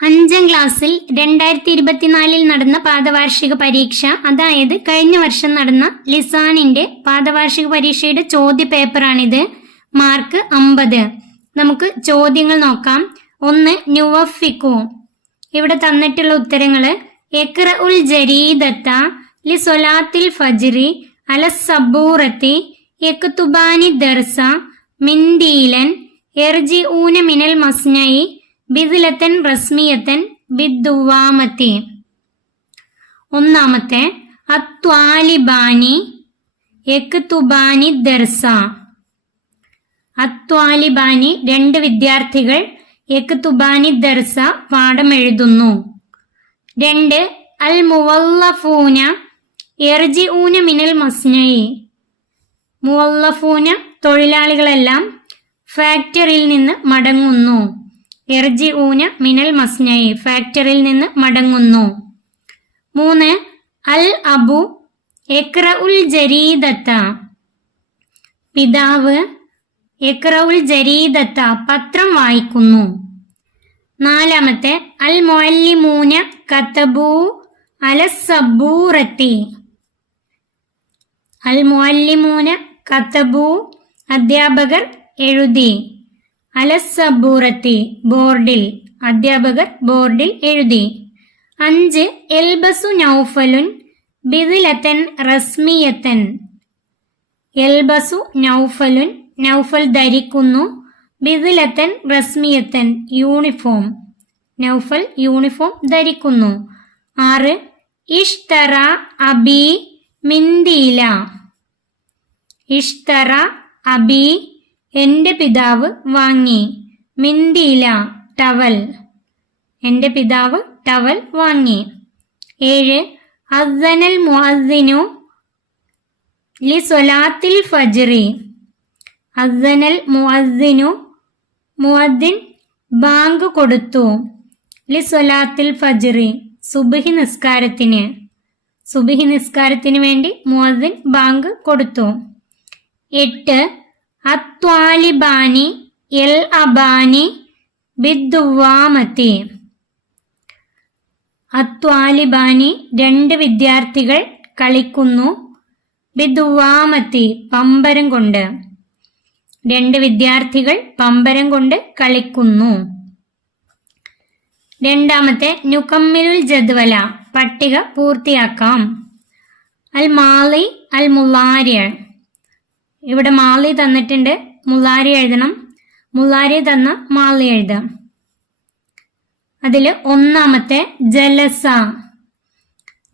5ാം ക്ലാസ്സിൽ 2024 നടന്ന പാദവാർഷിക പരീക്ഷ, അതായത് കഴിഞ്ഞ വർഷം നടന്ന ലിസാനിന്റെ പാദവാർഷിക പരീക്ഷയുടെ ചോദ്യ പേപ്പറാണിത്. മാർക്ക് 50. നമുക്ക് ചോദ്യങ്ങൾ നോക്കാം. 1. നുവഫിക്കു. ഇവിടെ തന്നിട്ടുള്ള ഉത്തരങ്ങള്: ഇഖ്റഉൽ ജരീദത ലി സ്വലാത്തിൽ ഫജ്രി അല സബൂറത്തി യക്തുബാനി ദർസ മിൻദീലൻ യർജിഊന മിനൽ മസ്നഇ ബിദ്ലത്തൻ റസ്മിയത്തൻ ബിദ്ദുവാമത്തി. ഒന്നാമത്തെ അത്വാലിബാനി യക്തുബാനി ദർസ. അത്വാലിബാനി 2 വിദ്യാർത്ഥികൾ യക്തുബാനി ദർസ പാഠം എഴുതുന്നു. 2. അൽ മുവല്ലഫൂന യർജിഊന മിനൽ മസ്നഇ. മുവല്ലഫൂന തൊഴിലാളികളെല്ലാം ഫാക്ടറിയിൽ നിന്ന് മടങ്ങുന്നു. യർജിഊന മിനൽ മസ്നഇ ഫാക്ടറിയിൽ നിന്ന് മടങ്ങുന്നു. 3. അൽ അബു ഇഖ്റഉൽ ജരീദത. പിതാവ് ഇഖ്റഉൽ ജരീദത പത്രം വായിക്കുന്നു. 4. അൽ മുഅല്ലിമൂന കതബു അല സബൂറത്തി. അൽ മുഅല്ലിമൂന കതബു അധ്യാപകർ എഴുതി. അല സബൂറത്തി ബോർഡിൽ, അധ്യാപകർ ബോർഡിൽ എഴുതി. 5. എൽബസു നൗഫലുൻ ബിദ്ലത്തൻ റസ്മിയത്തൻ. എൽബസു നൗഫലുൻ നൗഫൽ ധരിക്കുന്നു. ബിദ്ലത്തൻ റസ്മിയത്തൻ യൂണിഫോം, നൗഫൽ യൂണിഫോം ധരിക്കുന്നു. 6. ഇഷ്തറ അബി മിന്ദീല. ഇഷ്തറ അബി എന്റെ പിതാവ് വാങ്ങി. മിന്ദീല ടവൽ, എന്റെ പിതാവ് ടവൽ വാങ്ങി. 7. അസ്സനൽ മുഅദ്ദിനു ലി സ്വലാത്തിൽ ഫജ്രി. അസ്സനൽ മുഅദ്ദിനു മുഅദ്ദിൻ ബാങ്ക് കൊടുത്തു. ലി സ്വലാത്തിൽ ഫജ്രി സുബ്ഹി നിസ്കാരത്തിന്, സുബ്ഹി നിസ്കാരത്തിന് വേണ്ടി മുഅദ്ദിൻ ബാങ്ക് കൊടുത്തു. 8. അത്വാലിബാനി എൽ അബാനി ബിദ്ദുവാമത്തി. അത്വാലിബാനി 2 വിദ്യാർത്ഥികൾ കളിക്കുന്നു. ബിദ്ദുവാമത്തി പമ്പരം കൊണ്ട്, 2 വിദ്യാർത്ഥികൾ പമ്പരം കൊണ്ട് കളിക്കുന്നു. 2. നുകമ്മിലുൽ ജദ്വല പട്ടിക പൂർത്തിയാക്കാം. അൽ മാലി അൽ മുലാരി. ഇവിടെ മാലി തന്നിട്ടുണ്ട്, മുലാരി എഴുതണം. മുലാരി തന്ന മാലി എഴുതാം. അതില് 1. ജലസ.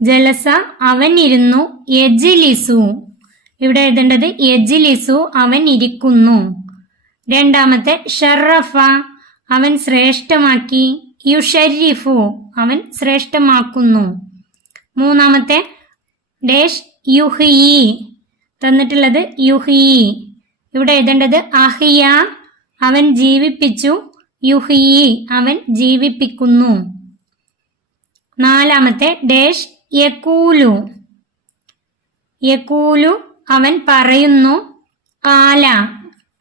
ജലസ അവൻ ഇരുന്നു. യജ്ലിസു ഇവിടെ എഴുതേണ്ടത് യജ്ലിസു അവൻ ഇരിക്കുന്നു. 2. ഷറഫ അവൻ ശ്രേഷ്ഠമാക്കി. യുഷരിഫു അവൻ ശ്രേഷ്ഠമാക്കുന്നു. 3. ഡേഷ് യുഹിയി തന്നിട്ടുള്ളത് യുഹിയി. ഇവിടെ എഴുതേണ്ടത് അഹിയ അവൻ ജീവിപ്പിച്ചു. യുഹിയി അവൻ ജീവിപ്പിക്കുന്നു. 4. ഡേഷ് യകൂലു. യകൂലു അവൻ പറയുന്നു. കാല,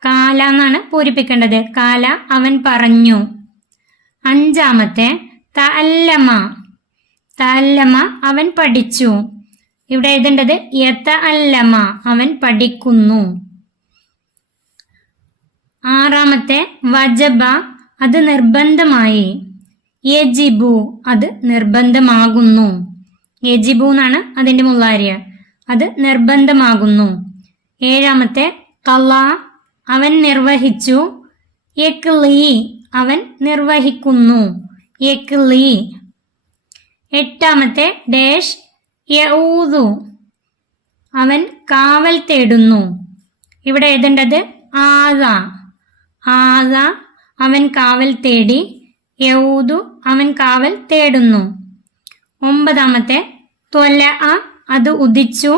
കാല എന്നാണ് പൂരിപ്പിക്കേണ്ടത്. കാല അവൻ പറഞ്ഞു. 5. തഅല്ലമ. തഅല്ലമ അവൻ പഠിച്ചു. ഇവിടെ എഴുതേണ്ടത് യതഅല്ലമ അവൻ പഠിക്കുന്നു. 6. വജബ അത് നിർബന്ധമായി. യജിബു അത് നിർബന്ധമാകുന്നു. യജിബു എന്നാണ് അതിന്റെ മുലാരിയ, അത് നിർബന്ധമാകുന്നു. 7. ഖള അവൻ നിർവഹിച്ചു. യഖ്ലി അവൻ നിർവഹിക്കുന്നു. യഖ്ലി. 8. ഡേഷ് യഊദു അവൻ കാവൽ തേടുന്നു. ഇവിടെ എഴുതേണ്ടത് ആദ. ആദ അവൻ കാവൽ തേടി. യഊദു അവൻ കാവൽ തേടുന്നു. 9. ത്വല അത് ഉദിച്ചു.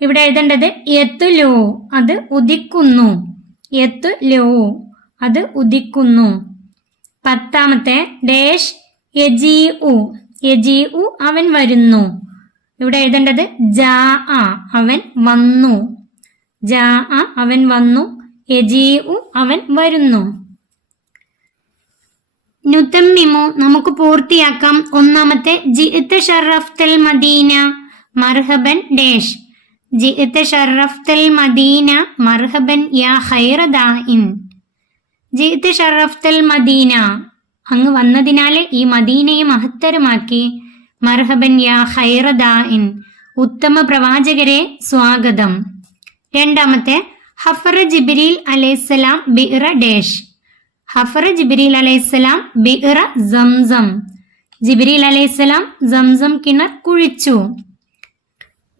ഇവിടെ എഴുതേണ്ടത് യത്ലു അത് ഉദിക്കുന്നു. യത്ലു അത് ഉദിക്കുന്നു. 10. ഡേഷ് യജീഉ. യജീഉ അവൻ വരുന്നു. ഇവിടെ എഴുതേണ്ടത് ജാ അവൻ വന്നു. ജാ അവൻ വന്നു. യജീഉ അവൻ വരുന്നു. നുതമ്മിമു നമുക്ക് പൂർത്തിയാക്കാം. ഒന്നാമത്തെ ജിഇത ഷറഫ്തൽ മദീന മർഹബൻ ഡേഷ്. ജിഇത ഷറഫ്തൽ മദീന മർഹബൻ യാ ഖൈറ ദാഇൻ. ജിഇത ഷറഫ്തൽ മദീന അങ്ങ് വന്നതിനാലെ ഈ മദീനയെ മഹത്തരമാക്കി. മർഹബൻ യാ ഖൈറ ദാഇൻ ഉത്തമ പ്രവാചകരെ സ്വാഗതം. രണ്ടാമത്തെ ഹഫറ ജിബ്രീൽ അലൈഹിസ്സലാം ബിഇറ ഡേഷ്. ഹഫറ ജിബ്രീൽ അലൈഹിസ്സലാം ബിഇറ സംസം. ജിബ്രീൽ അലൈഹിസ്സലാം സംസം കിണർ കുഴിച്ചു.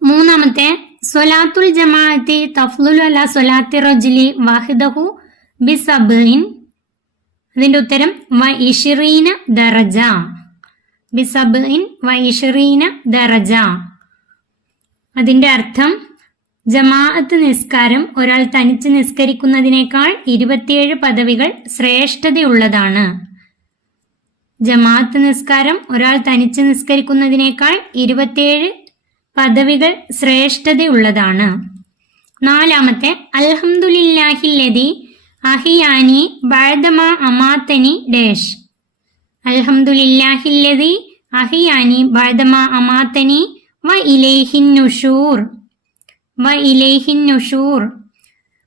മൂന്നാമത്തെ സ്വലാത്തുൽ ജമാഅത്തി തഫ്ളുലു അലാ സ്വലാത്തി റജുലി വാഹിദഹു ബിസബ്ഇൻ. അതിന്റെ ഉത്തരം വഇശ്രീന ദറജ. ബിസബ്ഇൻ വഇശ്രീന ദറജ. അതിന്റെ അർത്ഥം ജമാഅത്ത് നിസ്കാരം ഒരാൾ തനിച്ച് നിസ്കരിക്കുന്നതിനേക്കാൾ 27 പദവികൾ ശ്രേഷ്ഠതയുള്ളതാണ്. ജമാഅത്ത് നിസ്കാരം ഒരാൾ തനിച്ച് നിസ്കരിക്കുന്നതിനേക്കാൾ 27 പദവികൾ ശ്രേഷ്ഠതയുള്ളതാണ്. നാലാമത്തെ അൽഹംദുലില്ലാഹില്ലദി അഹിയാനി ബഅദമാ അമാതനി ഡേഷ്. അൽഹംദുലില്ലാഹില്ലദി അഹിയാനി ബഅദമാ അമാതനി വ ഇലൈഹിൻ നുഷൂർ. വ ഇലൈഹിൻ നുഷൂർ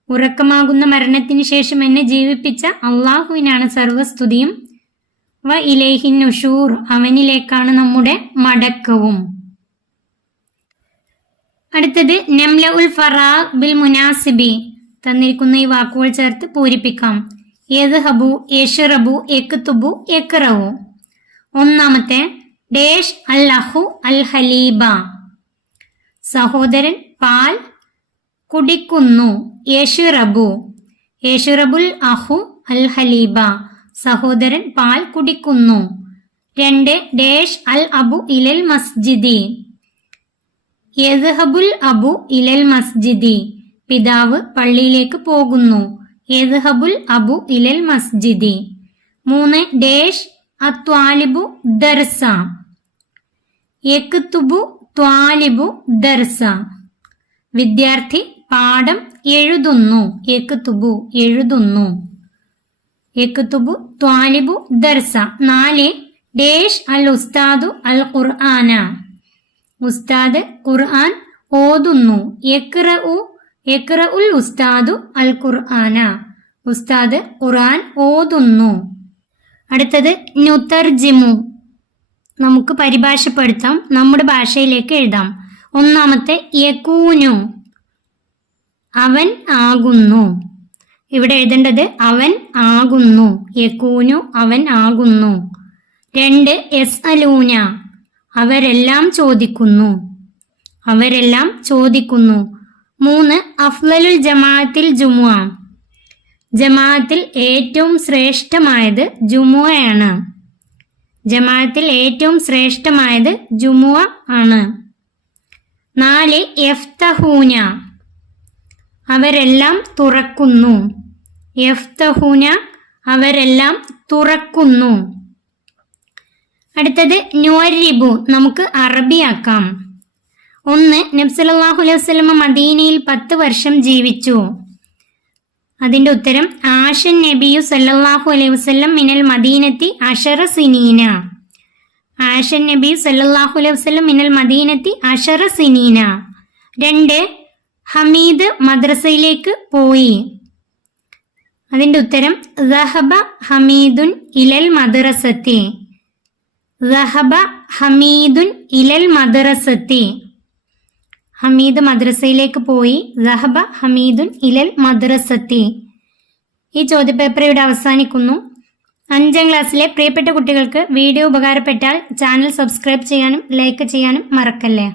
ഉറക്കമാകുന്ന മരണത്തിന് ശേഷം എന്നെ ജീവിപ്പിച്ച അള്ളാഹുവിനാണ് സർവസ്തുതിയും. വ ഇലൈഹിൻ നുഷൂർ അവനിലേക്കാണ് നമ്മുടെ മടക്കവും. അടുത്തത് നംല ഉൽ ഫറാ ബിൽ മുനാസിബി. തന്നിരിക്കുന്ന ഈ വാക്കുകൾ ചേർത്ത് പൂരിപ്പിക്കാം. യദ്ഹബു യശ്റബു യക്തുബു യക്റഉ. ഒന്നാമത്തെ ഡേഷ് അൽ അഖു അൽ ഹലീബ സഹോദരൻ പാൽ കുടിക്കുന്നു. യശ്റബു യശ്റബുൽ അഖു അൽ ഹലീബ സഹോദരൻ പാൽ കുടിക്കുന്നു. രണ്ട് ഡേഷ് അൽ അബു ഇലൽ മസ്ജിദി. യദ്ഹബുൽ അബു ഇലൽ മസ്ജിദി പിതാവ് പള്ളിയിലേക്ക് പോകുന്നു. യദ്ഹബുൽ അബു ഇലൽ മസ്ജിദി. മൂന്ന് ഡേഷ് അത്വാലിബു ദർസ. യക്തുബു ത്വാലിബു ദർസ വിദ്യാർത്ഥി പാഠം എഴുതുന്നു. യക്തുബു എഴുതുന്നു. യക്തുബു ത്വാലിബു ദർസ. നാല് ഡേഷ് അൽ ഉസ്താദു അൽ ഖുർആന. ഉസ്താദ് ഖുർആൻ ഓതുന്നു. യക്റഉൽ ഉസ്താദു അൽ ഖുർആന ഉസ്താദ് ഖുർആൻ ഓതുന്നു. അടുത്തത് നുതർജിമു നമുക്ക് പരിഭാഷപ്പെടുത്താം, നമ്മുടെ ഭാഷയിലേക്ക് എഴുതാം. ഒന്നാമത്തെ യകൂനു അവൻ ആകുന്നു. ഇവിടെ എഴുതേണ്ടത് അവൻ ആകുന്നു. യകൂനു അവൻ ആകുന്നു. രണ്ട് യസ്അലൂന അവരെല്ലാം ചോദിക്കുന്നു. അവരെല്ലാം ചോദിക്കുന്നു. മൂന്ന് അഫ്ളലുൽ ജമാഅത്തിൽ ജുമുഅ ജമാഅത്തിൽ ഏറ്റവും ശ്രേഷ്ഠമായത് ജുമുഅയാണ്. ജമാഅത്തിൽ ഏറ്റവും ശ്രേഷ്ഠമായത് ജുമുഅ ആണ്. നാല് യഫ്തഹൂന അവരെല്ലാം തുറക്കുന്നു. യഫ്തഹൂന അവരെല്ലാം തുറക്കുന്നു. അടുത്തത് നുഅരിബു നമുക്ക് അറബിയാക്കാം. ഒന്ന് നബി സല്ലല്ലാഹു അലൈഹി വസല്ലം മദീനയിൽ 10 വർഷം ജീവിച്ചു. അതിന്റെ ഉത്തരം ആഷൻ നബിയു സല്ലല്ലാഹു അലൈഹി വസല്ലം മിനൽ മദീനത്തി 10 സിനീന. ആഷൻ നബിയു സല്ലല്ലാഹു അലൈഹി വസല്ലം മിനൽ മദീനത്തി 10 സിനീന. രണ്ട് ഹമീദ് മദ്രസയിലേക്ക് പോയി. അതിന്റെ ഉത്തരം ദഹബ ഹമീദുൻ ഇലൽ മദ്രസത്തി. ദഹബ ഹമീദുൻ ഇലൽ മദ്രസത്തി ഹമീദ് മദ്രസയിലേക്ക് പോയി. ദഹബ ഹമീദുൻ ഇലൽ മദ്രസത്തി. ഈ ചോദ്യപേപ്പർ ഇവിടെ അവസാനിക്കുന്നു. 5ാം ക്ലാസ്സിലെ പ്രിയപ്പെട്ട കുട്ടികൾക്ക് വീഡിയോ ഉപകാരപ്പെട്ടാൽ ചാനൽ സബ്സ്ക്രൈബ് ചെയ്യാനും ലൈക്ക് ചെയ്യാനും മറക്കല്ലേ.